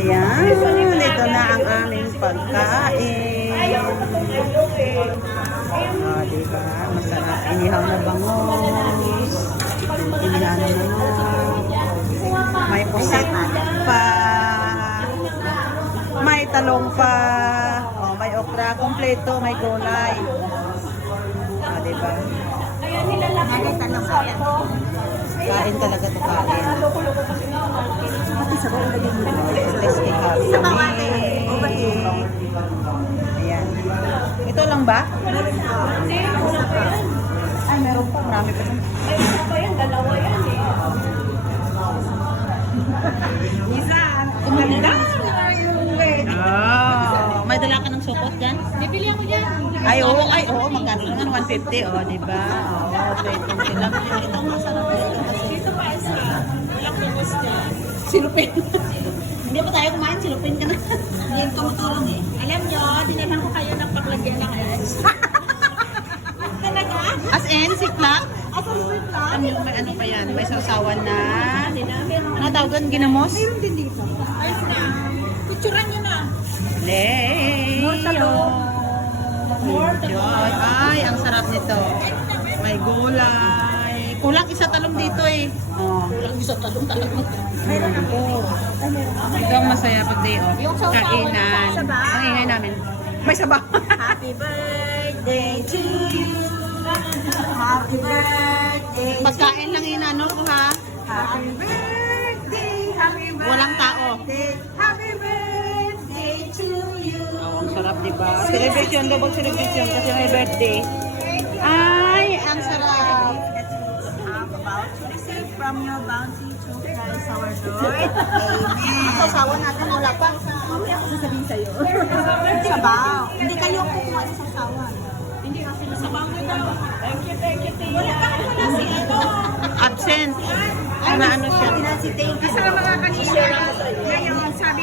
Ayan, ito na ang aming pagkain. Diba? Masarap. Inihaw na bangos. Inihaw na manok. May pusit pa. May talong pa. Oh, may okra. Kompleto. May gulay. Diba? Kain talaga ito kain. Testing kami. Ayan. Ito lang ba? Ay, meron pa. Marami pa. Ay, isa pa yan. Dalawa yan eh. Isa. Gumanda. Oh, may dala ka ng supot dyan? Bibili ako dyan. Ay, oo. Magkano naman? 150. Oh, diba? Oo, pwede sila. Ito ang masarap. Dito pa isa. Walang tungos dyan. Silupin. Hindi pa tayo kumain, silupin ka na. Hindi yung tumutulong eh. Alam nyo, dinilhan ko kayo ng paglagyan ng ice. Talaga? As in, siklak? Ako rin lang. May ano pa yan? May sausawan na. Ano tawag doon? Ginamos? Mayroon din dito. Ayos na. Picturean nyo na. Leo. Enjoy. Ay, ang sarap nito. May gulay. Kulang isa talong dito eh. Oh. Walang isa talong talaga. Meron ako. Ito ang masaya pag day off. Yung sausawan na Kainan. sabaw. Ang ingay namin. May sabaw. Happy birthday to you. Happy birthday. Pagkain lang inano ko ha. Happy birthday. Happy birthday. Walang tao. Happy birthday to you. Oh, ang sarap diba? Celebration, double celebration kasi may birthday. Ay, ang sarap. About to receive from your bounty to Christ our Lord. Amen. Sausawan natin wala pa. Mamaya ako sasabihin sa'yo. Sabaw. Hindi kayo kukuha sa sasawan. Hindi kasi nasabaw na daw. Thank you, Tia. Wala pa ako na si ano. Absent. Ano siya? Si Thank you. Sa mga kanina. Ngayon, sabi